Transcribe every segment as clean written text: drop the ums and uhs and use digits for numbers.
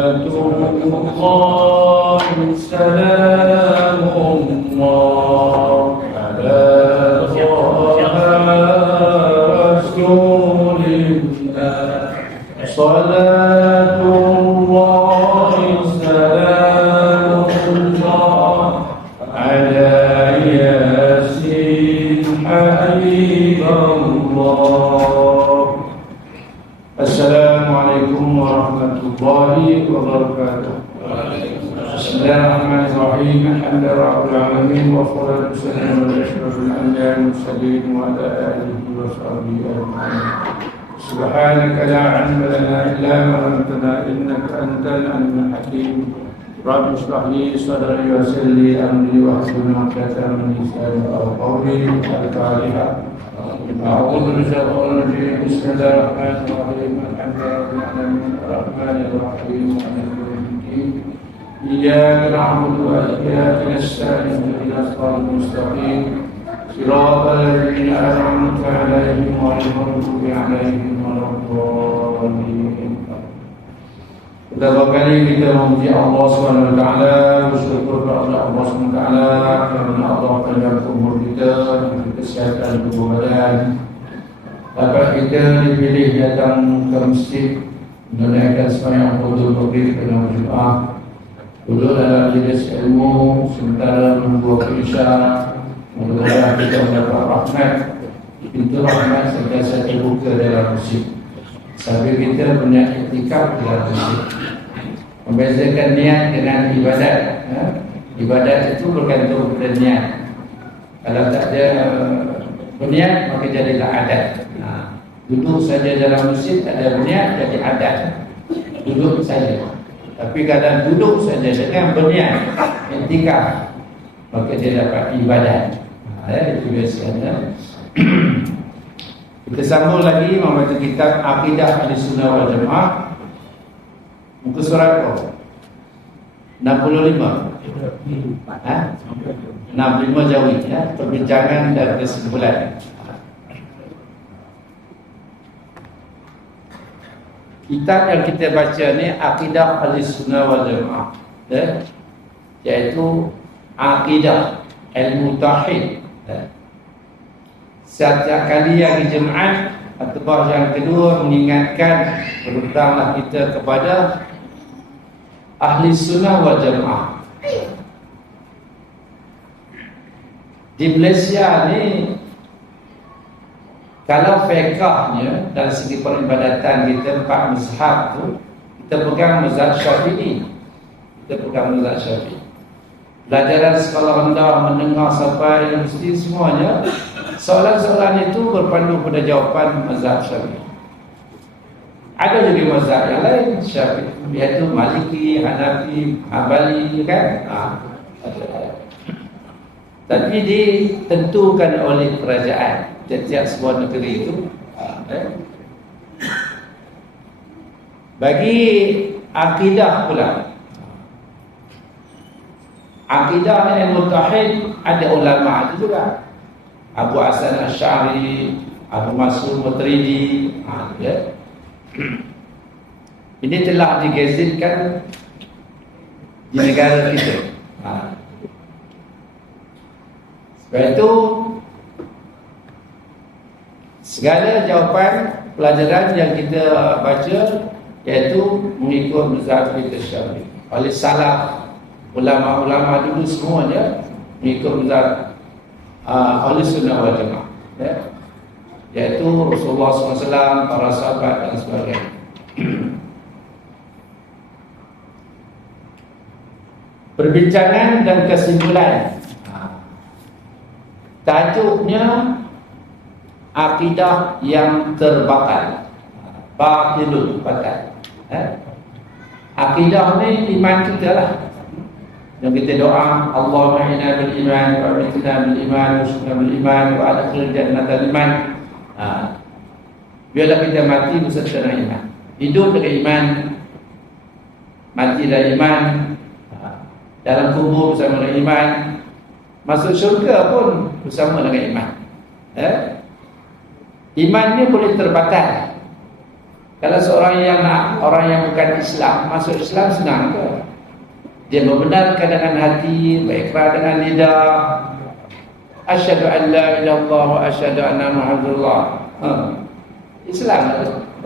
الله سلام الله على طه رسول الله صلاة الله سلام الله على ياسين حبيب الله. Assalamualaikum warahmatullahi wabarakatuh. Bismillahirrahmanirrahim. Alhamdulillahirabbil alamin wassalatu wassalamu ala asyrafil anbiya'i wal mursalin wa ala alihi wa sahbihi ajma'in. Subhanaka la 'ilma lana illa ma 'allamtana innaka antal 'alimul hakim. Rabbi shrah li sadri wa yassir li amri wahlul 'uqdatam min lisani yafqahu qawli. Al-Fatihah. A'udzu billahi bismillahirrahmanirrahim. Alhamdulillahirabbil alamin arrahmanirrahim maliki yaumiddin. Iyyaka na'budu wa iyyaka nasta'in ihdinas siratal mustaqim siratal ladzina an'amta 'alaihim ghairil maghdubi 'alaihim waladdallin. Beberapa kali kita memuji Allah Subhanahu wa taala, bersyukur kepada Allah Subhanahu wa taala kerana Allah panjang umur kita dan kesihatan tubuh badan. Dapat kita dipilih datang ke masjid menunaikan sembahyang fardhu maghrib pada malam Jumaat. Duduk dalam majlis ilmu sementara menunggu waktu Isya. Mudah-mudahan kita mendapat rahmat. Pintu rahmat sentiasa terbuka dalam masjid. Sambil kita punya iktikaf di dalam masjid. Membezakan niat dengan ibadat. Ibadat itu bergantung pada niat. Kalau tak ada berniat maka jadilah adat. Duduk saja dalam masjid tak ada berniat jadi adat. Duduk saja. Tapi kalau duduk saja dengan berniat iktikaf maka dia dapat ibadat. Itu biasanya. Kita sambung lagi membaca kitab Aqidah Ahlussunnah wal Jamaah. Muka surat apa? 65. 65 Jawi ya, perbincangan dan kesimpulan. Kitab yang kita baca ni Aqidah Ahlussunnah wal Jamaah, ya? Iaitu Aqidah ilmu tauhid. Setiap kali hari Jumaat atau yang kedua mengingatkan berhutanglah kita kepada ahli sunnah wal jamaah. Di Malaysia ni kalau fiqahnya dari segi peribadatan kita 4 mazhab tu kita pegang mazhab Syafi'i. Pelajaran sekolah rendah, menengah sampai universiti semuanya soalan-soalan itu berpandu pada jawapan mazhab Syafi'i. Ada juga mazhab yang lain Syafi'i, iaitu Maliki, Hanafi, Hambali kan? Tapi ditentukan oleh kerajaan setiap sebuah negeri itu. Bagi akidah pula, akidah ilmu tauhid ada ulama itu juga. Abu Hasan Asy'ari, Abu Mas'ud Maturidi, ya. Ini telah digazetkan di negara kita. Sebab itu segala jawapan pelajaran yang kita baca iaitu mengikut mazhab kita Syafi'i. Oleh salaf ulama-ulama dulu semuanya mengikut mazhab Ahlussunnah wal Jamaah, ya. Iaitu Rasulullah SAW, para sahabat dan sebagainya. Perbincangan dan kesimpulan. Tajuknya akidah yang terbakar, batilul batal. Akidah ni iman kita lah. Yang kita doa, Allahumma inna bil iman wa bitina bil iman wa syukna bil iman wa adkhil jannatal iman. Biarlah kita mati beserta dengan iman, hidup dengan iman, mati dengan iman, dalam kubur bersama dengan iman, masuk syurga pun bersama dengan iman. Iman ni boleh terbakar Kalau seorang yang orang yang bukan Islam masuk Islam senang ke? Dia membenarkan dengan hati, berikrar dengan lidah. Asyhadu an la ilaha illallah wa asyhadu anna Muhammadullah. Islam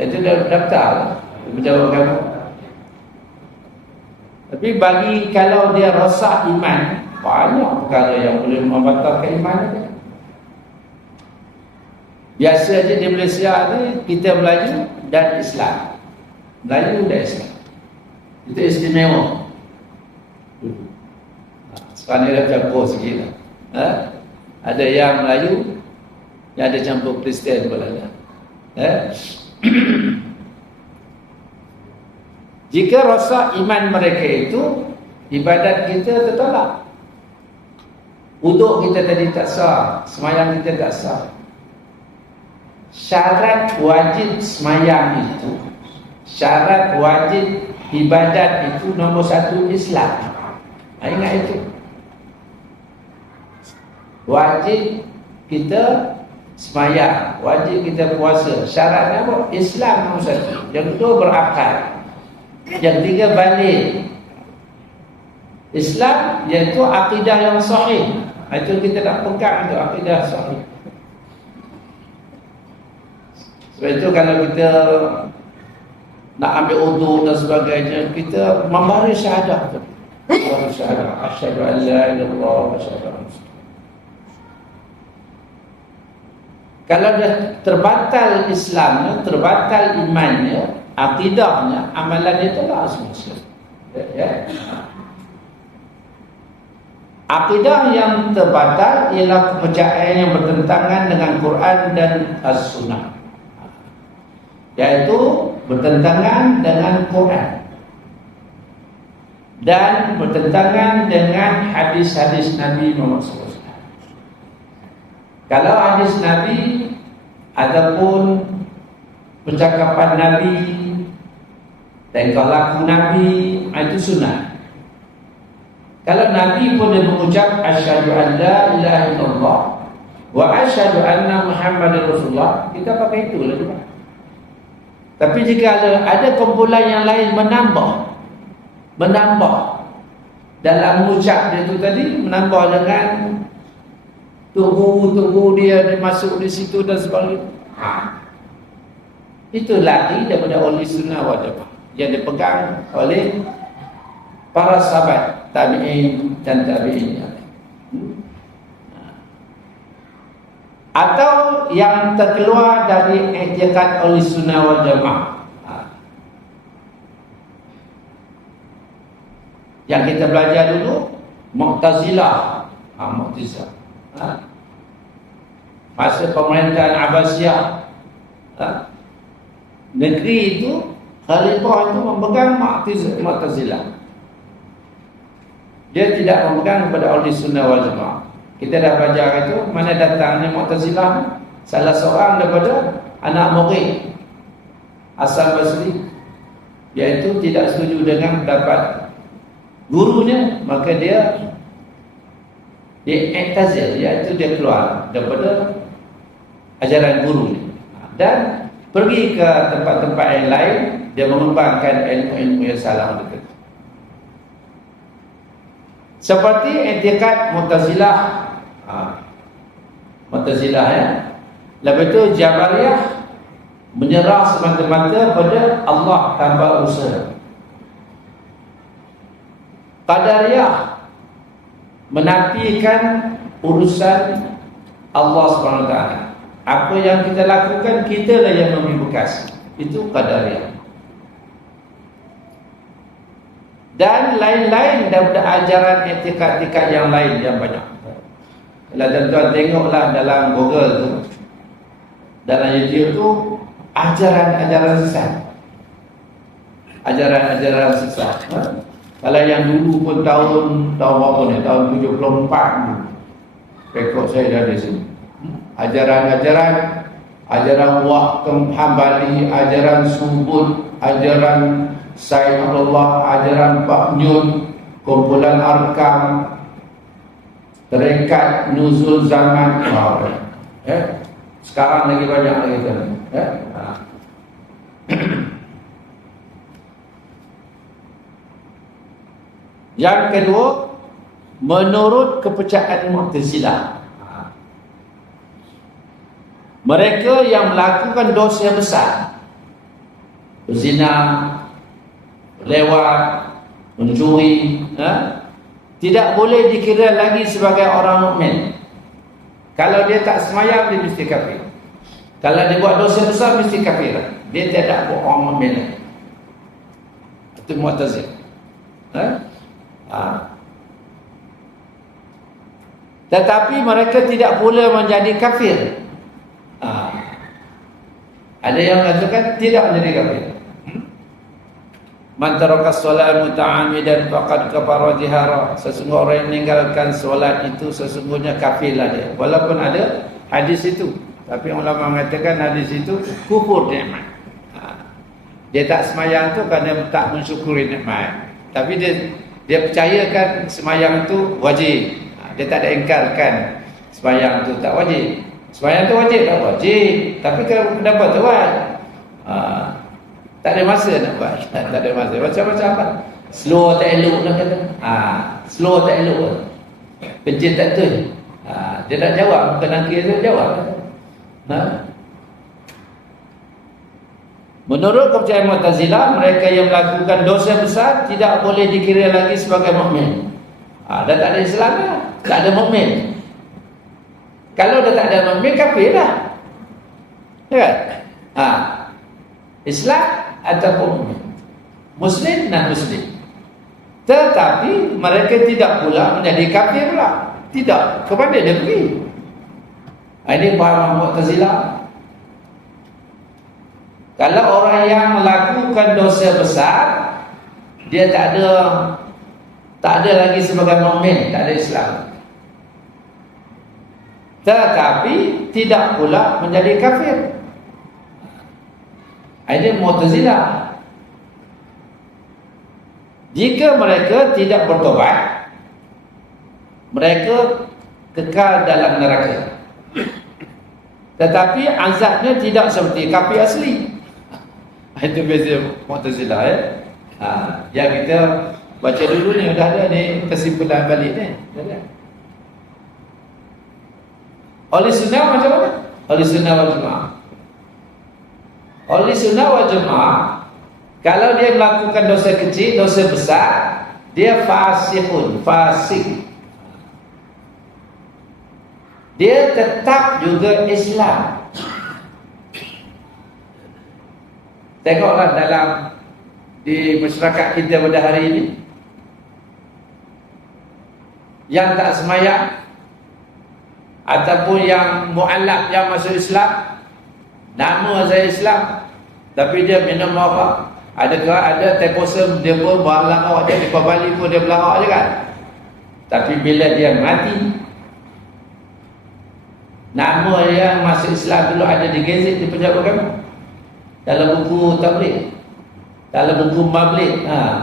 itu dah daftar menjawab kamu. Tapi bagi kalau dia rosak iman, banyak perkara yang boleh membatalkan iman dia. Biasa je di Malaysia ni kita Melayu dan Islam. Melayu dan Islam. Itu istimewa. Sekarang ni dah campur sikit lah. Ada yang Melayu, yang ada campur Kristian pula lah. Jika rosak iman mereka itu, ibadat kita tertolak. Wuduk kita tadi tak sah, semayang kita tak sah. Syarat wajib semayang itu, syarat wajib ibadat itu nombor 1 Islam. Ingat itu. Wajib kita semayang, wajib kita puasa. Syaratnya apa? Islam nombor 1. Yang kedua berakal. Yang ketiga balik. Islam iaitu akidah yang sahih. Itu kita nak pegang itu akidah sahih. Sebab itu kalau kita nak ambil wudu dan sebagainya, kita membaris syahadah. Membaris syahadah. Asyhadu an la ilaha illallah wa asyhadu anna Muhammadan. Kalau dah terbatal Islamnya, terbatal imannya, akidahnya, amalan dia telah semua. Ya. Akidah yang terbatal ialah kepercayaan yang bertentangan dengan Quran dan As-Sunnah. Iaitu bertentangan dengan Quran dan bertentangan dengan hadis-hadis Nabi Muhammad SAW. Kalau hadis Nabi ataupun percakapan Nabi, tingkah laku Nabi, itu sunnah. Kalau Nabi pun dia mengucap asyhadu an la ilaha illallah wa asyhadu anna Muhammadar Rasulullah, kita pakai itulah juga. Tapi jika ada kumpulan yang lain menambah dalam mengucap dia itu tadi, menambah dengan tunggu dia masuk di situ dan sebagainya, itu lagi daripada ahli sunnah wal jamaah yang dipegang oleh para sahabat tabi'in dan tabi'in. Atau yang terkeluar dari i'tiqad ahli sunnah wal jamaah. Yang kita belajar dulu Mu'tazilah. Mu'tazilah. Masa pemerintahan Abbasiyah, negeri itu khalifah itu memegang Mu'tazilah. Dia tidak memegang kepada ahli sunnah wal jamaah. Kita dah belajar itu, mana datangnya Mu'tazilah? Salah seorang daripada anak murid asal Basri, iaitu tidak setuju dengan pendapat gurunya, maka dia i'tazil, iaitu dia keluar daripada ajaran gurunya dan pergi ke tempat-tempat yang lain. Dia mengembangkan ilmu-ilmu yang salah dekat. Seperti i'tiqad Mu'tazilah. Mu'tazilah ya. Lepas itu Jabariyah menyerah semata-mata pada Allah tanpa usaha. Qadariyah menafikan urusan Allah SWT. Apa yang kita lakukan, kita lah yang memberi bekas. Itu Qadariyah. Dan lain-lain daripada ajaran etika-etika yang lain yang banyak. Kalau tuan-tuan tengoklah dalam Google tu, dalam YouTube tu, ajaran-ajaran sesat. Ajaran-ajaran sesat. Kalau yang dulu pun tahun berapa ni? Tahun 74 ni. Rekod saya dah di sini. Ajaran Wahkam Hambali, ajaran Subut, ajaran Said Abdullah, ajaran Pak Nyun, kumpulan Arkam, Tarekat Nuzul Zaman. Sekarang lagi banyak lagi. Yang kedua, menurut kepercayaan Mu'tazilah, mereka yang melakukan dosa besar, berzina, lewat, mencuri, tidak boleh dikira lagi sebagai orang mukmin. Kalau dia tak semayang, dia mesti kafir. Kalau dia buat dosa besar, mesti kafir. Dia tidak buat orang mukmin. Itu Mu'tazilah. Tetapi mereka tidak pula menjadi kafir. Ada yang mengatakan tidak menjadi kafir. Man taraka solat muta'ammidan faqad kafara jihara. Sesungguhnya orang yang meninggalkan solat itu sesungguhnya kafirlah dia. Walaupun ada hadis itu, tapi ulama mengatakan hadis itu kufur nikmat. Dia tak semayang tu kerana tak mensyukuri nikmat. Tapi dia percayakan semayang tu wajib. Dia tak ada ingkarkan semayang tu tak wajib. Semayang tu wajib tak wajib. Tapi kalau pendapat tu tak ada masa nak buat. Tak ada masa. Macam-macam apa? Slow tak elok nak kata. Slow tak elok. Pencet tak tu. Dia nak jawab. Bukan angkir tu jawab. Menurut kepercayaan Mu'tazilah, mereka yang melakukan dosa besar tidak boleh dikira lagi sebagai mukmin. Dah tak ada Islam dah. Tak ada mukmin. Kalau dah tak ada mukmin, kafir lah. Ya kan? Islam ataupun Muslim dan Muslim. Tetapi mereka tidak pula menjadi kafir pula. Tidak. Kepada dia pergi. Ini paham Mu'tazilah. Kalau orang yang melakukan dosa besar, dia tak ada lagi sebagai mukmin, tak ada Islam. Tetapi tidak pula menjadi kafir. Ini Mu'tazilah. Jika mereka tidak bertobat, mereka kekal dalam neraka. Tetapi azabnya tidak seperti kafir asli. Itu beza Mu'tazilah. Yang kita baca dulu ni, dah ada ni kesimpulan balik ni. Ahli sunnah macam mana? Ahli sunnah wal jamaah. Ahli sunnah wal jamaah, kalau dia melakukan dosa kecil, dosa besar, dia fasik. Dia tetap juga Islam. Tengoklah dalam di masyarakat kita pada hari ini, yang tak semayang ataupun yang mu'allaf yang masuk Islam, nama saya Islam, tapi dia minum apa? Adakah ada teposom dia pun berlangak dia di Bali pun dia berlangak je kan? Tapi bila dia mati, nama yang masuk Islam dulu ada di gazet di pejabat agama, dalam buku tabligh, dalam buku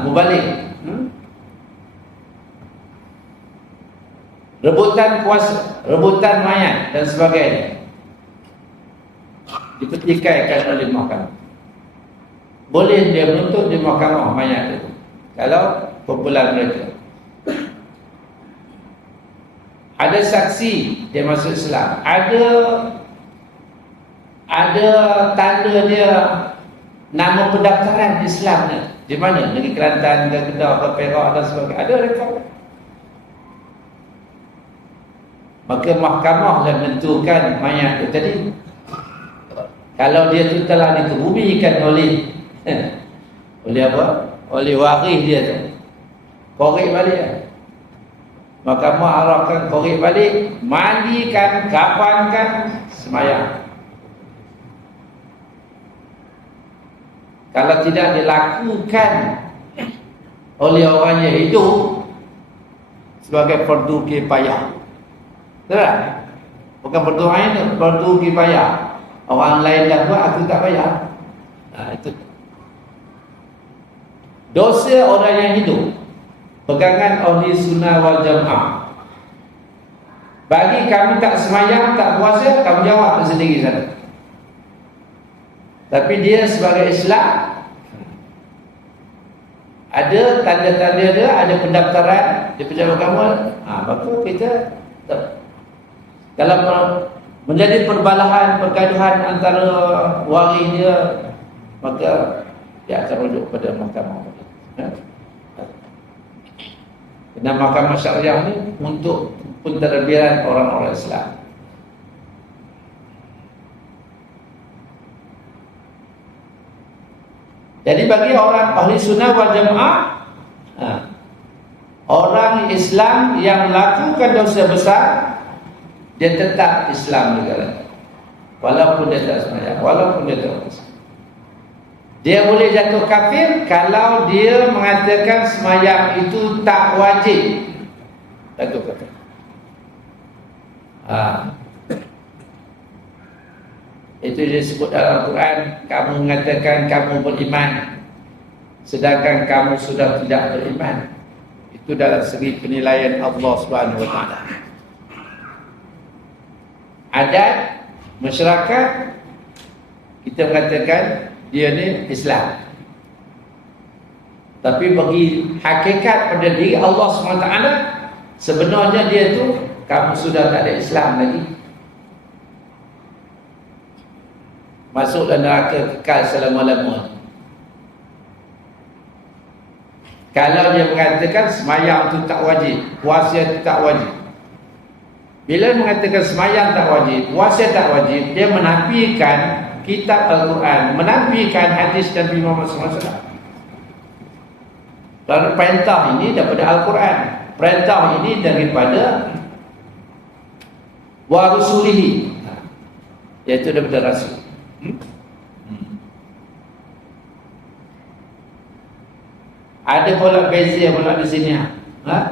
mubalik. Rebutan kuasa, rebutan mayat dan sebagainya dipertikaikan oleh mahkamah. Boleh dia menuntut di mahkamah mayat itu kalau kumpulan mereka. Ada saksi dia masuk Islam, ada tanda dia nama pendaftaran Islamnya di mana, negeri Kelantan ke Kedah ke Perak dan sebagainya, ada rekod. Maka mahkamah yang menentukan mayat itu tadi, kalau dia itu telah dikebumikan oleh apa? Oleh waris dia tu, korek balik. Mahkamah arahkan korek balik, mandikan, kafankan, semayang. Kalau tidak dilakukan oleh orang yang hidup sebagai fardu kifayah, tak? Bukan fardu ain, fardu kifayah. Orang lain dah buat, aku tak payah. Itu dosa orang yang hidup. Pegangan ahli sunnah wal jamaah. Bagi kami tak semayang, tak puasa, kamu jawab sendiri sana. Tapi dia sebagai Islam, ada tanda-tanda dia, ada pendaftaran di pejabat agama, maka kita kalau menjadi perbalahan, pergaduhan antara waris dia, maka dia akan rujuk pada mahkamah. Dan mahkamah syariah ni untuk pentadbiran orang-orang Islam. Jadi bagi orang ahli sunnah wal jamaah, orang Islam yang melakukan dosa besar, dia tetap Islam juga, walaupun dia tak sembahyang, walaupun dia tak puasa. Dia boleh jatuh kafir kalau dia mengatakan sembahyang itu tak wajib. Jatuh kafir. Itu disebut dalam Al-Quran, kamu mengatakan kamu beriman sedangkan kamu sudah tidak beriman. Itu dalam segi penilaian Allah Subhanahu wa taala. Adat masyarakat, kita mengatakan dia ni Islam. Tapi bagi hakikat pada diri Allah SWT, sebenarnya dia tu kamu sudah tak ada Islam lagi. Masuk dalam neraka kekal selama-lamanya. Kalau dia mengatakan sembahyang tu tak wajib, puasa tu tak wajib. Bila mengatakan sembahyang tak wajib, puasa tak wajib, dia menafikan kitab Al-Quran, menafikan hadis Nabi Muhammad SAW. Kerana perintah ini daripada Al-Quran, perintah ini daripada wa rusulihi, iaitu daripada Rasul. Ada pula beza pula di sini.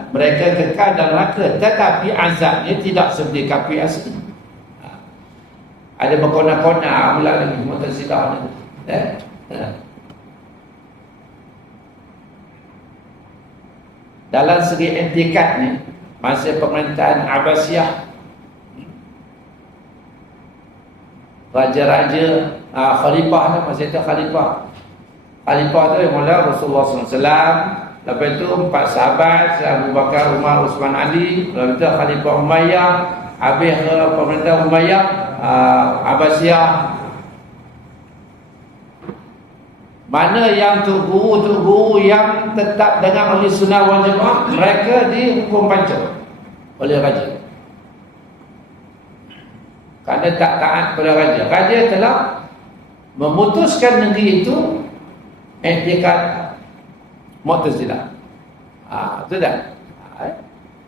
Mereka kekal dalam neraka, tetapi azabnya tidak seperti kafir asli. Ada berkona-kona pula lagi Mu'tazilah ni. Dalam segi etikat ni, masa pemerintahan Abbasiyah, raja-raja, khalifah tu, masa itu khalifah tu yang mula Rasulullah SAW, lepas itu 4 sahabat, Abu Bakar, Umar, Uthman, Ali, lepas itu khalifah Umayyah, habis pemerintah Umayyah, Abbasiyah. Mana yang Tok Guru yang tetap dengan ahli sunnah wal jamaah, mereka dihukum pancung oleh raja. Kerana tak taat pada raja. Raja telah memutuskan negeri itu i'tikad Mu'tazilah. Betul tak?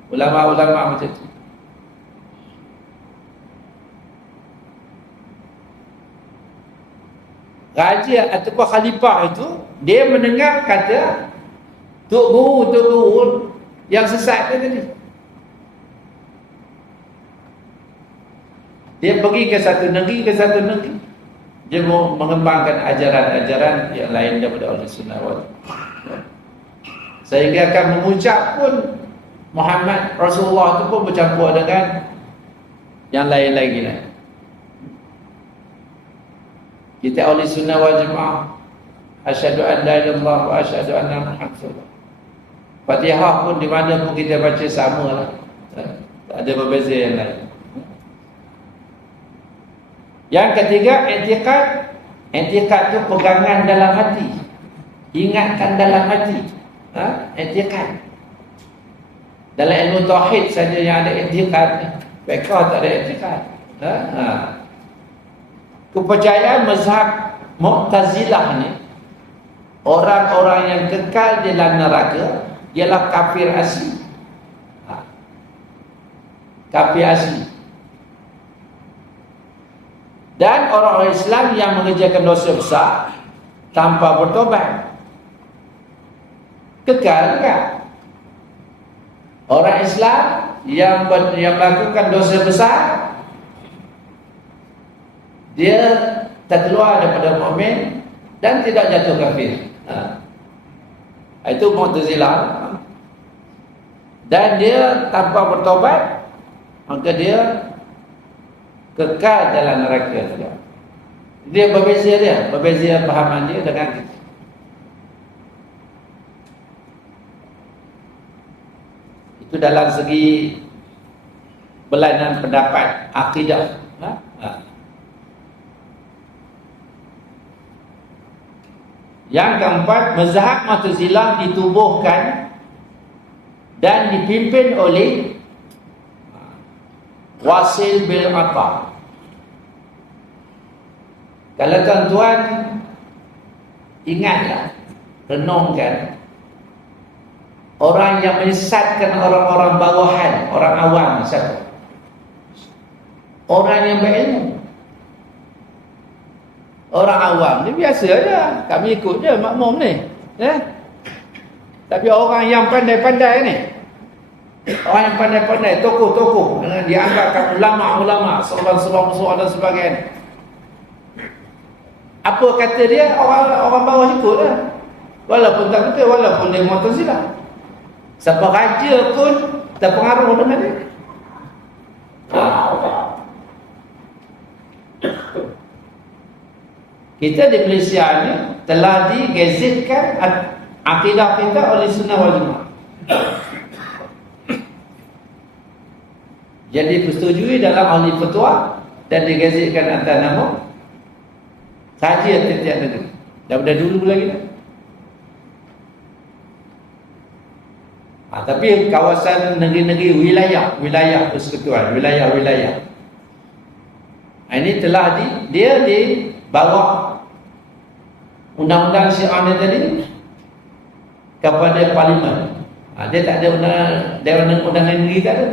Ulama-ulama macam tu. Raja ataupun khalifah itu, dia mendengar kata Tok Guru yang sesat tadi. Dia pergi ke satu negeri, dia mau mengembangkan ajaran-ajaran yang lain daripada Ahli Sunnah wal Jamaah. Sehingga akan mengucap pun Muhammad Rasulullah itu pun bercampur dengan yang lain lagi lah. Kita Ahli Sunnah wal Jamaah, asyhadu an la ilaha illallah wa asyhadu anna Muhammadan rasulullah. Fatihah pun di mana pun kita baca sama lah. Tak ada berbeza yang lain. Yang ketiga, i'tikad tu pegangan dalam hati, ingatkan dalam hati. I'tikad. Dalam ilmu tauhid saja yang ada i'tikad, fiqh tak ada i'tikad. Kepercayaan mazhab Mu'tazilah ni, orang-orang yang kekal di dalam neraka ialah kafir asli. Kafir asli. Dan orang-orang Islam yang mengerjakan dosa besar tanpa bertobat, kekal enggak? Orang Islam yang melakukan dosa besar, dia terkeluar daripada mukmin dan tidak jatuh kafir. Itu Mu'tazilah. Dan dia tanpa bertobat, maka dia kekal dalam neraka juga. Dia berbeza pahaman dia dengan kita. Itu dalam segi berlainan pendapat akidah. Yang keempat, mazhab Mu'tazilah ditubuhkan dan dipimpin oleh Wasil bin Atha. Kalau tuan-tuan ingatlah, renungkan, orang yang menyesatkan orang-orang bawahan, orang awam siapa? Orang yang berilmu. Orang awam ni biasa je, kami ikut je makmum ni, ya. Tapi orang yang pandai-pandai ni, orang yang pandai-pandai, tokoh-tokoh, dianggapkan ulama-ulama, seorang-seorang musuh dan sebagainya. Apa kata dia, orang bawah ikut lah. Walaupun tak betul, walaupun dia Mu'tazilah. Siapa raja pun terpengaruh dengan dia. Kita di Malaysia ni telah digazetkan akidah kita oleh Sunnah wal Jamaah. Jadi persetujui dalam ahli fatwa dan digazetkan atas nama saja tiap-tiap negeri. Daripada dulu lagi dah. Tapi kawasan negeri-negeri, wilayah persekutuan, wilayah-wilayah, ini telah dia di bawah undang-undang Syiah ni tadi kepada parlimen. Dia tak ada undang-undang negeri, tak ada.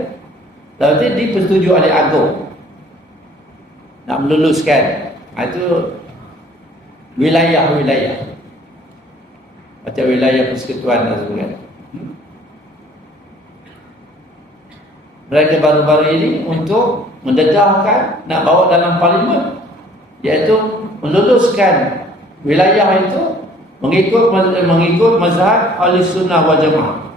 Lalu dia dipersetujui oleh Agong nak meluluskan. Itu wilayah-wilayah, macam wilayah persekutuan dan sebagainya. Mereka baru-baru ini untuk mendedahkan, nak bawa dalam parlimen, iaitu meluluskan wilayah itu mengikut mazhab ahli sunnah wal jamaah.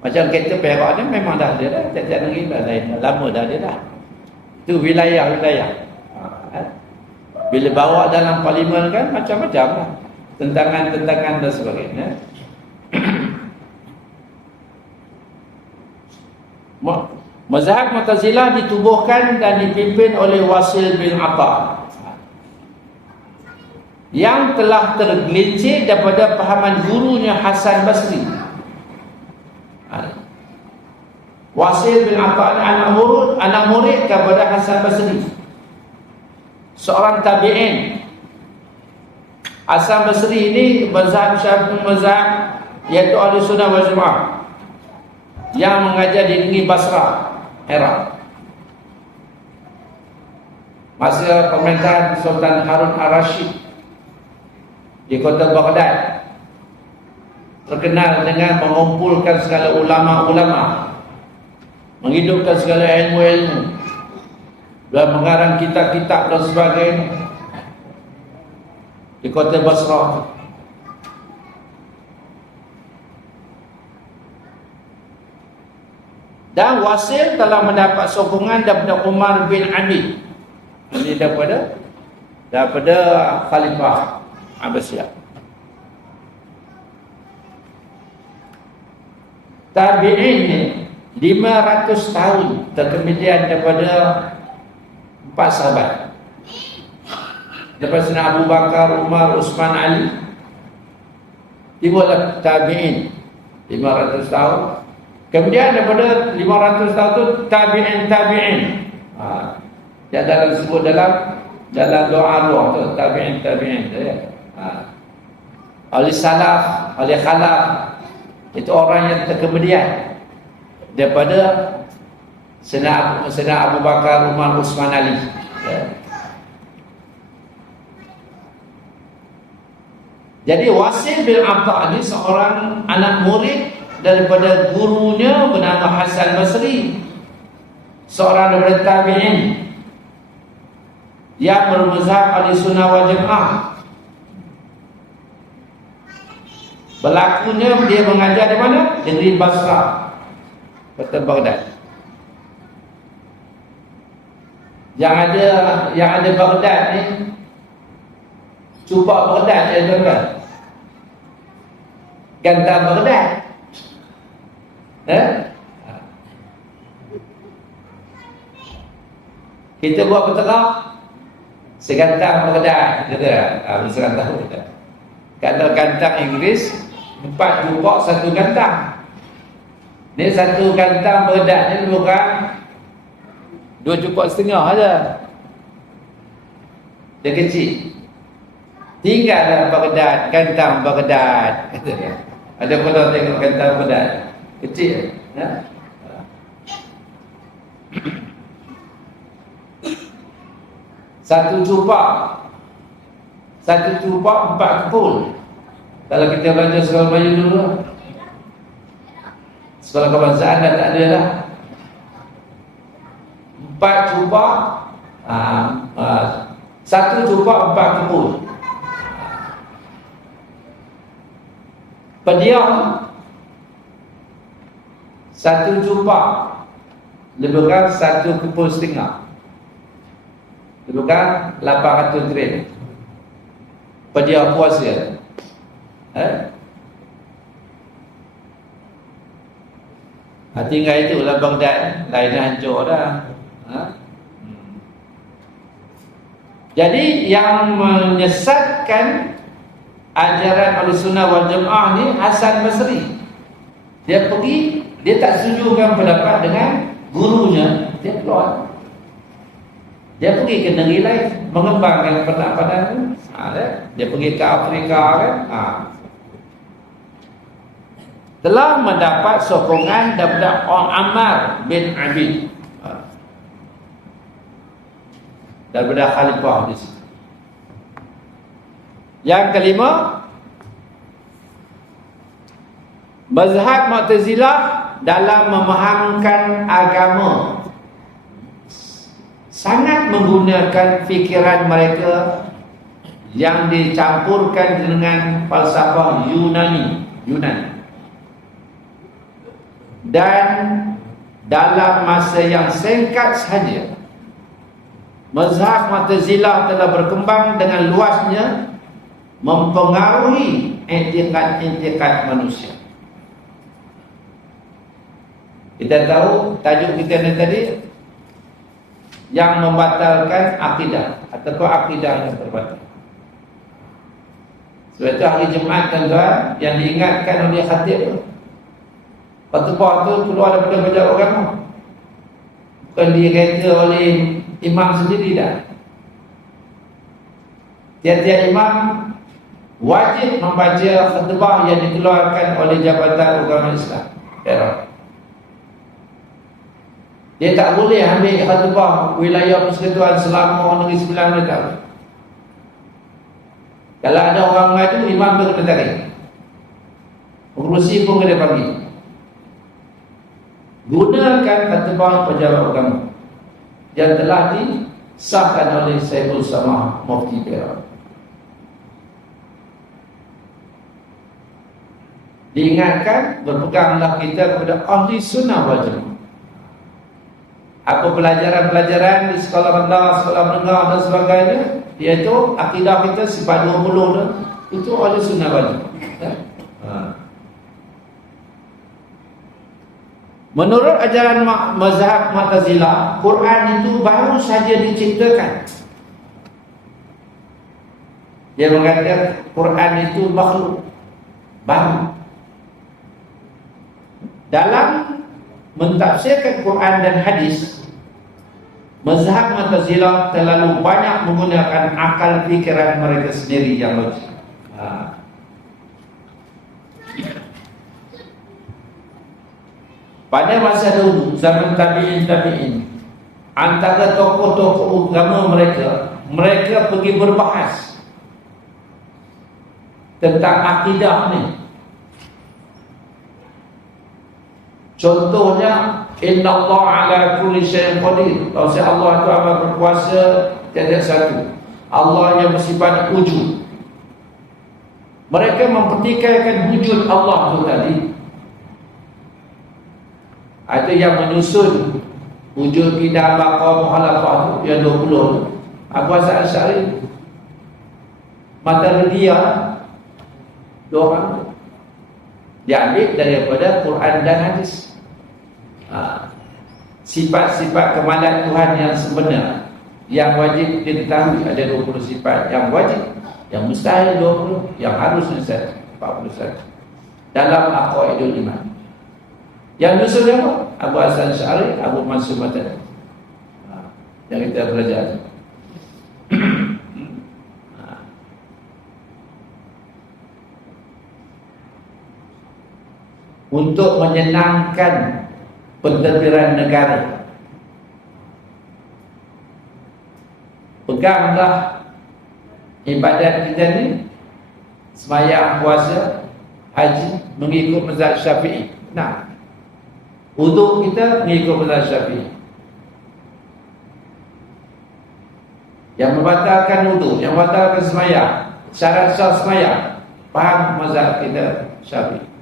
Macam kereta Perak ni memang dah ada dah, tiap-tiap negeri dah lain, lama dah ada dah. Itu wilayah-wilayah. Bila bawa dalam parlimen kan macam-macam lah, tentangan-tentangan dan sebagainya. Mazhab Mu'tazilah ditubuhkan dan dipimpin oleh Wasil bin Atha yang telah tergelincir daripada pahaman gurunya Hasan Basri. Wasil bin Atha anak murid kepada Hasan Basri, seorang tabi'in. Hasan Basri ini mazhab Syafi'i, mazhab iaitu ahli sunnah wal jamaah, yang mengajar di negeri Basrah, Iraq. Masa pemerintahan Sultan Harun al-Rashid di kota Baghdad, terkenal dengan mengumpulkan segala ulama-ulama, menghidupkan segala ilmu-ilmu, dan mengarang kitab-kitab dan sebagainya di kota Basrah. Dan Wasil telah mendapat sokongan daripada Umar bin Abi. Ini daripada Khalifah Abbasiyah. Tabi'in ni 500 tahun terkemudian daripada 4 sahabat. Daripada Abu Bakar, Umar, Uthman, Ali, tibalah tabi'in 500 tahun. Kemudian daripada 500 tahun itu tabi'in. Yang dalam disebut dalam doa tu tabi'in. Oleh salaf, oleh khalaf, itu orang yang terkemudian daripada Sayyidina Abu Bakar, Umar, Uthman, Ali. Jadi Wasil bin Atha ini seorang anak murid daripada gurunya bernama Hasan Basri, seorang daripada tabi'in yang bermazhab ahli sunnah wal jamaah. Berlakunya dia mengajar di mana? Di negeri Basrah, kota Baghdad. Yang ada Baghdad ni, cuba Baghdad je tuan-tuan, gantar Baghdad. Kita buat peternak, segantang peredat, kata. Misalkan tahu kita. Kalau gantang Inggeris 4 jupok 1 gantang. Ni 1 gantang peredat ni bukan 2 jupok setengah aja. Dia kecil. Tinggallah peredat, gantang peredat, kata dia. Ada pernah tengok gantang peredat? Kecil. Ya? Satu cupak 4 kepul. Kalau kita belajar sekolah Melayu dulu, sekolah kebangsaan dah tak ada lah. 4 cupak, 1 cupak 4 kepul. Pediam 1 cupak lebih kurang 1 kepul setengah. Lebih kurang 800 gram. Pediam puasa. Tinggal itu lah Baghdad, lain hancur dah. Jadi yang menyesatkan ajaran Ahlussunnah wal Jamaah ni Hasan Basri. Dia pergi, dia tak setujukan pendapat dengan gurunya, dia keluar. Dia pergi ke negeri lain mengembangkan pendapat-pendapat. Dia pergi ke Afrika kan. Telah mendapat sokongan daripada Ammar bin Abid, daripada khalifah di situ. Yang kelima, mazhab Mu'tazilah dalam memahamkan agama sangat menggunakan fikiran mereka yang dicampurkan dengan falsafah Yunani. Dan dalam masa yang singkat sahaja, mazhab Mu'tazilah telah berkembang dengan luasnya, mempengaruhi intikad-intikad manusia. Kita tahu tajuk kita ni tadi, yang membatalkan akidah ataupun akidah yang terbatal. Sebab itu hari Jumaat tuan-tuan yang diingatkan oleh khatib tu, khutbah tu keluar daripada pejabat agama, bukan direka oleh imam sendiri dah. Tiap-tiap imam wajib membaca khutbah yang dikeluarkan oleh Jabatan Agama Islam daerah. Dia tak boleh ambil khutbah wilayah Persekutuan Selangor Negeri Sembilan, tak boleh. Kalau ada orang mengadu, imam tu kena tarik, pengerusi pun kena panggil. Gunakan khutbah pejabat agama yang telah disahkan oleh Saiful Samah Mufti Perak. Diingatkan, berpeganglah kita kepada ahli sunnah wal jamaah. Apa pelajaran-pelajaran di sekolah rendah, sekolah menengah dan sebagainya, iaitu akidah kita sifat 20 tu, itu ahli sunnah wal jamaah. Menurut ajaran mazhab Mu'tazilah, Quran itu baru saja diciptakan. Dia mengatakan Quran itu makhluk baru. Dalam mentafsirkan Quran dan hadis, mazhab Mu'tazilah terlalu banyak menggunakan akal fikiran mereka sendiri yang logik. Pada masa dulu, zaman tabi'in, antara tokoh-tokoh agama mereka pergi berbahas tentang akidah ni. Contohnya, Inna Allah ala kulli syai'in qadir. Kalau Allah itu amat berkuasa, tiada satu. Allah yang bersifat wujud. Mereka mempertikaikan wujud Allah itu tadi. Ada yang menyusun wujud kita bakal muhalafah yang 20. Abu Hasan Asy'ari, Maturidiyah, dua orang diambil daripada Quran dan hadis. Sifat-sifat kemalan Tuhan yang sebenar Yang wajib diketahui ada 20 sifat. Yang wajib, yang mustahil 20, yang harusnya 41 dalam aqwaidul iman. Yang nusul apa? Abu Hasan Syari, Abu Mansur Matani. Yang kita belajar. Untuk menyenangkan pentadbiran negara, peganglah ibadat kita ni, sembahyang, puasa, haji mengikut mazhab Syafi'i. Nah, wudu kita mengikut mazhab Syafi'i. Yang membatalkan wudu, yang membatalkan sembahyang, syarat sah sembahyang, faham mazhab kita Syafi'i.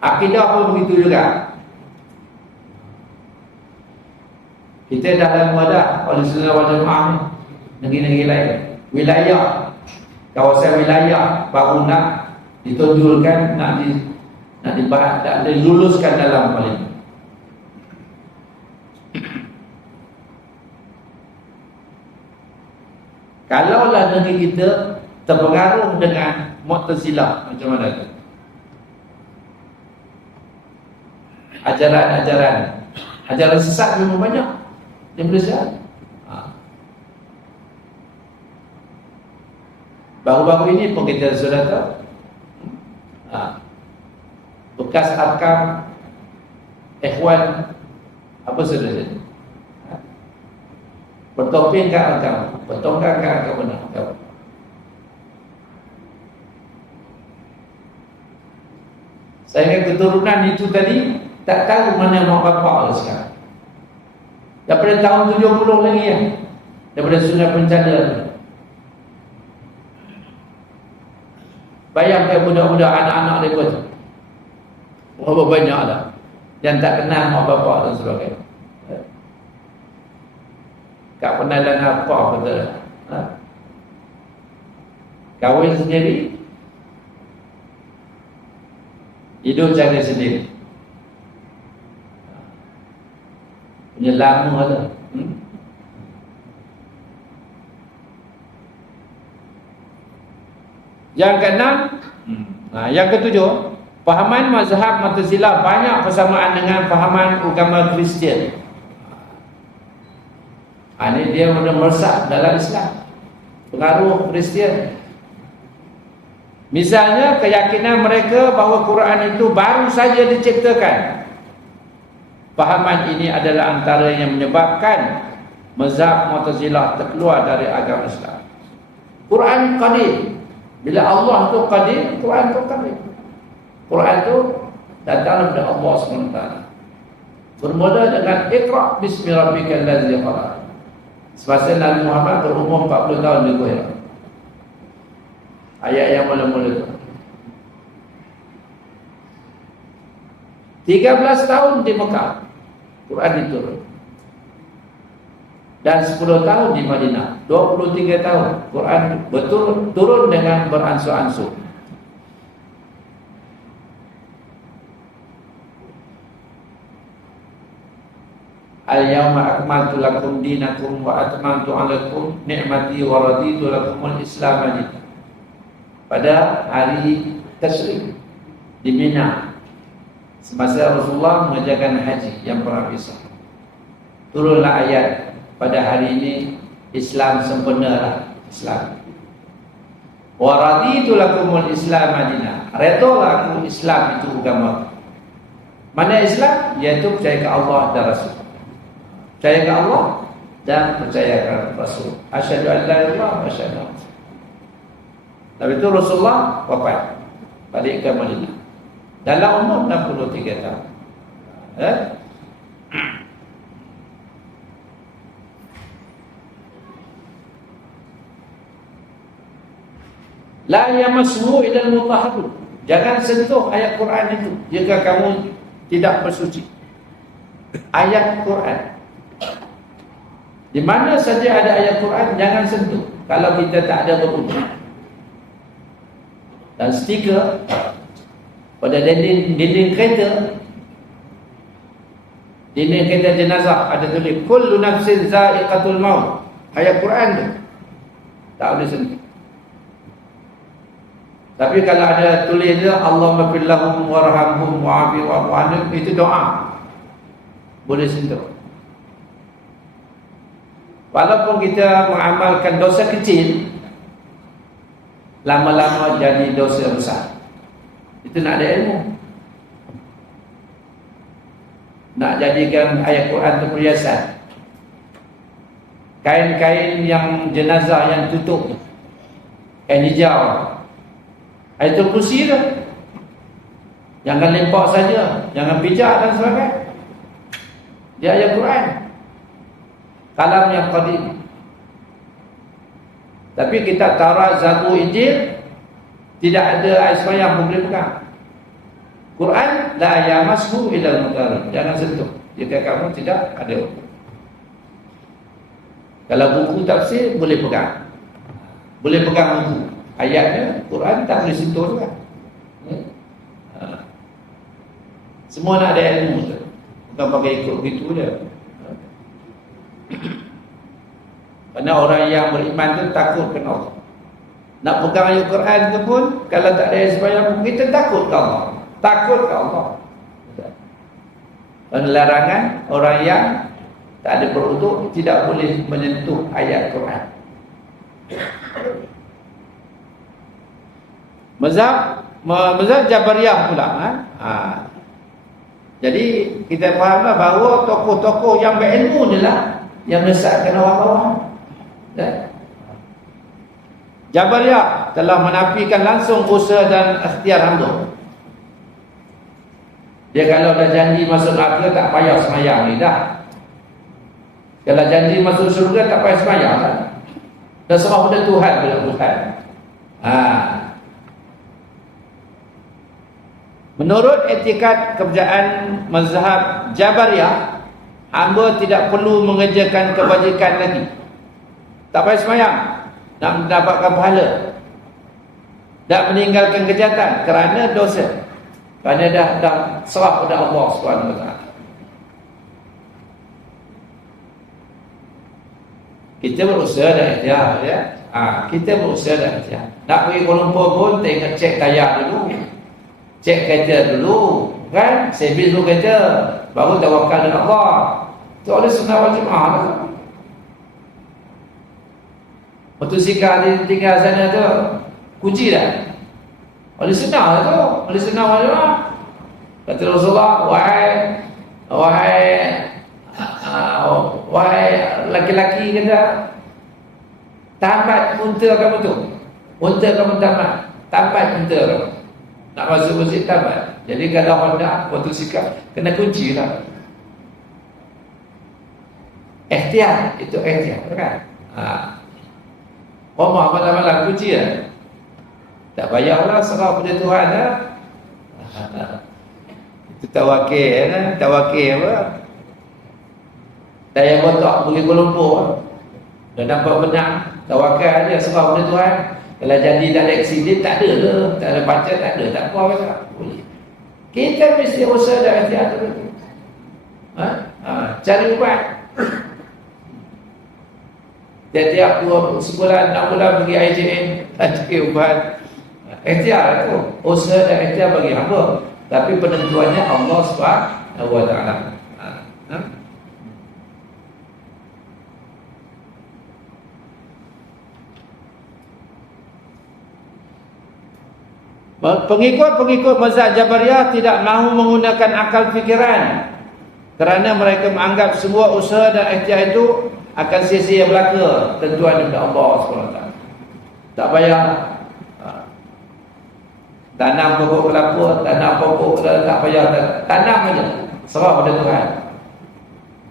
Akidah pun begitu juga. Kita dalam wadah oleh Sunnah wal Jamaah negeri-negeri lain, wilayah, kawasan wilayah baru nak ditonjolkan, nak dibahas, nak diluluskan dalam parlimen. Kalaulah negeri kita terpengaruh dengan Mu'tazilah, macam mana tu? Ajaran sesat memang banyak di Malaysia. Baru-baru ini pun kita sudah tahu, bekas arkam Ikhwan apa sudah jadi, bertopeng ke arkam, bertongkang ke arkam benar. Saya keturunan itu tadi tak tahu mana mak bapak sekarang. Daripada tahun 70 lagi ya, daripada Sungai Pencanda. Bayangkan budak-budak, anak-anak mereka tu, berapa banyak dah yang tak kenal mak bapak dan sebagainya. Tak pernah dengar apa betul. Kahwin sendiri, hidup cara sendiri. Punya lama dah. Yang keenam, yang ketujuh, fahaman mazhab Mu'tazilah banyak persamaan dengan fahaman agama Kristian. Ini dia sudah meresap dalam Islam, pengaruh Kristian. Misalnya keyakinan mereka bahawa Quran itu baru saja diciptakan. Fahaman ini adalah antara yang menyebabkan mazhab Mu'tazilah terkeluar dari agama Islam. Quran qadim. Bila Allah tu qadim, Quran tu qadim. Quran tu datang dari Allah SWT. Bermula dengan Iqra' bismi rabbikal ladzi khalaq. Semasa Nabi Muhammad berumur 40 tahun di Kuwait. Ayat yang mula-mula tu. 13 tahun di Mekah Quran diturun. Dan 10 tahun di Madinah, 23 tahun Quran turun dengan beransur-ansur. Al-yawma akmaltu lakum dinakum wa atmamtu 'alaikum ni'mati wa raditu lakumul Islam madina. Pada hari Tasyrik di Mina, semasa Rasulullah mengerjakan haji yang pernah pisah, turunlah ayat, pada hari ini Islam sempurnalah Islam. Wa raditu lakumul Islam madina. Redolah aku Islam itu agama. Mana Islam? Yaitu percaya ke Allah dan Rasul. Percaya ke Allah dan percaya ke Rasul. Asyhadu an la ilaha illallah wa asyhadu anna Muhammadan. Tapi itu Rasulullah wafat, balik ke Madinah dalam umur 63 tahun. La yamassuhu illa al-mutahharun. Jangan sentuh ayat Quran itu jika kamu tidak bersuci. Ayat Quran, di mana saja ada ayat Quran, jangan sentuh kalau kita tak ada berwudu. Dan stiker pada dinding kereta Dinding kereta jenazah ada tulis kullu nafsin za'iqatul maut. Ayat Quran tu. Tak boleh sentuh. Tapi kalau ada tulis dia Allahumma fir lahum warhamhum wa'afi wa'fu anhum, itu doa. Boleh sentuh. Walaupun kita mengamalkan dosa kecil, lama-lama jadi dosa besar. Itu nak ada ilmu. Nak jadikan ayat Quran itu perhiasan. Kain-kain yang jenazah yang tutup, kain hijau, Ayatul Kursi tu. Jangan lempak saja, jangan pijak dan sebagainya. Dia ayat Quran. Kalam yang qadim. Tapi kita Taurat, Zabur, Injil tidak ada ayat sembahyang boleh pegang. Quran la yamashu illa al-mutahharun. Jangan sentuh. Jika kamu tidak ada. Kalau buku tafsir boleh pegang. Boleh pegang buku. Ayatnya Quran tak boleh sentuh juga. Semua nak ada ilmu tu. Bukan pakai ikut begitu dia. Kerana orang yang beriman tu takut kena Allah. Nak pegang ayat Quran tu pun kalau tak ada ayat sembahyang kita takut ke Allah. Takut ke Allah. Dan larangan orang yang tak ada beruduk tidak boleh menyentuh ayat Quran. Mazhab Jabariyah pula. Jadi kita fahamlah bahawa tokoh-tokoh yang berilmu inilah yang menyesatkan orang bawah. Jabariyah telah menafikan langsung usaha dan ikhtiar hamba. Dia kalau dah janji masuk neraka tak payah semayang ni dah. Kalau janji masuk syurga tak payah semayang dah. Dah serah pada Tuhan bila Tuhan. Menurut etikad kepercayaan mazhab Jabariyah, hamba tidak perlu mengerjakan kebajikan lagi. Tak payah semayang nak mendapatkan pahala. Tak meninggalkan kejahatan kerana dosa. Kerana dah serah pada Allah SWT. Kita berusaha dah ikhtiar ya. Kita berusaha dah ikhtiar. Nak pergi Kuala Lumpur pun tengok cek kayak dulu. Cek kereta dulu, kan? Servis dulu kereta, baru tawakal dengan Allah. Itu oleh sunnah wal jemaah. Motosikal tinggal sana tu kunci dah. Oleh sunnah tu, oleh sunnah wal jemaah. Kata Rasulullah, wahai laki-laki kata, tamat unta kamu tu. Unta kamu tamat unta kamu. Nak masuk masjid tamat. Jadi kalau Honda motosikal kena kunci lah. Ikhtiar, itu ikhtiar kan? Rumah malam-malam kunci lah. Tak payahlah serah pada Tuhan lah. Itu tawakil lah. Tawakil apa? Daya botak pergi Kuala Lumpur. Dah nampak menang. Tawakal je serah pada Tuhan. Kalau jadi tak ada aksiden, tak ada ke? Tak ada baca, tak ada. Tak apa tak boleh. Kita mesti usaha dan ikhtiar tu. Cari ubat. Tiap-tiap 2 sebulan, 6 bulan pergi IJN, cari ubat. Ikhtiar tu. Usaha dan ikhtiar bagi hamba. Tapi penentuannya Allah SWT. Pengikut mazhab Jabariyah tidak mahu menggunakan akal fikiran kerana mereka menganggap semua usaha dan ikhtiar itu akan sia-sia belaka tentuan daripada Allah SWT. Tak payah tanam pokok kelapa, tanam pokok tak payah tanam saja, serah pada Tuhan.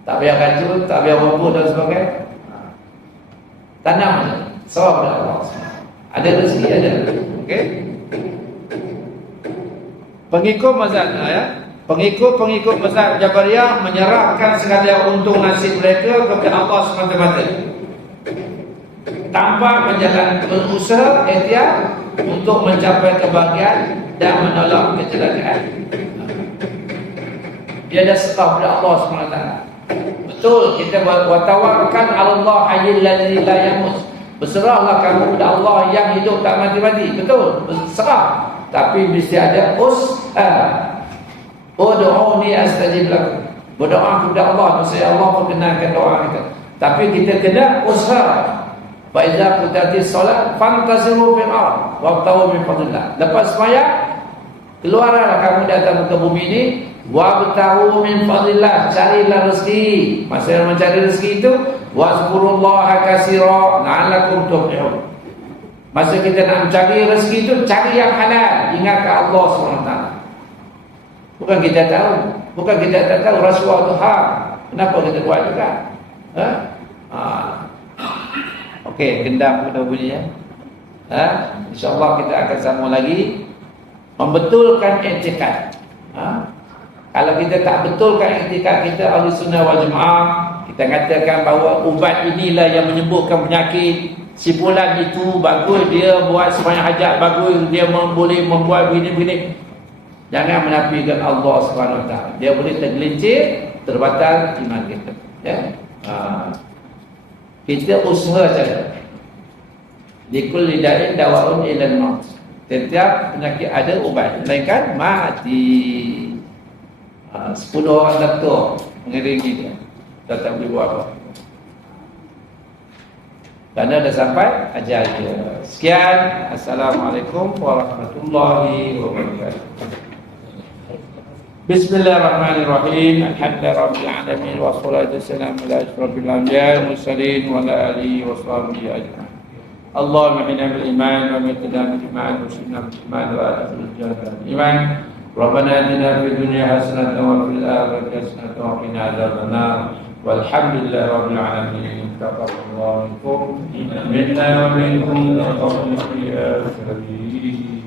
Tak payah kacau, tak payah rumput dan sebagainya. Tanam saja, serah pada Allah SWT. Ada rezeki ada. Okey. Pengikut mazhab Jabariyah menyerahkan segala untung nasib mereka kepada Allah semata-mata tanpa menjalankan usaha ikhtiar untuk mencapai kebahagiaan dan menolak kecelakaan. dia dah serah kepada Allah SWT. Betul, kita bertawakkal Allah hayyul ladzi la yamut. Berserahlah kamu kepada Allah yang hidup tak mati-mati. Betul, berserah. Tapi mesti ada ud'uni astajib lakum. Berdoa kepada Allah, maksudnya Allah perkenankan doa kita. Tapi kita kena usaha. Fa idza qudatish shalah fantaziru fil ard wabtaghu min fadlillah. Lepas sembahyang, keluarlah kamu datang ke bumi ini, wabtaghu min fadlillah, carilah rezeki. Masa mencari rezeki itu, wazkurullaha katsira la'allakum tuflihun. Masa kita nak mencari rezeki itu, cari yang halal, ingat ke Allah SWT. Bukan kita tahu, bukan kita tak tahu rasuah itu hak. Kenapa kita buat juga? Okey, gendam kita bunyi ya. InsyaAllah kita akan sambung lagi membetulkan i'tikad. Kalau kita tak betulkan i'tikad kita ahli sunnah wal jamaah, kita katakan bahawa ubat inilah yang menyembuhkan penyakit, si fulan itu bagus, dia buat sembahyang hajat bagus, dia boleh membuat begini-begini. Jangan menafikan Allah SWT. Dia boleh tergelincir, terbatal iman kita. Ya. Kita usaha saja. Likulli da'in dawa'un ilal maut. Setiap penyakit ada ubat, melainkan mati. 10 orang doktor mengiringi dia, tak boleh buat apa. Kerana dah sampai ajal dia. Sekian. Assalamualaikum warahmatullahi wabarakatuh. Bismillahirrahmanirrahim. Alhamdulillahirabbil alamin wassalatu wassalamu ala asyrafil anbiya'i wal mursalin wa ala alihi washabihi ajma'in. Allahumma inna bil iman wa mitna bil iman wa sunna bil iman wa akhirul jannah iman. Rabbana atina fid dunya hasanatan wa fil akhirati hasanatan wa qina adzabannar. Walhamdulillahirabbil alamin. Taqabbalallahu minkum minna wa minkum taqabbal ya karim.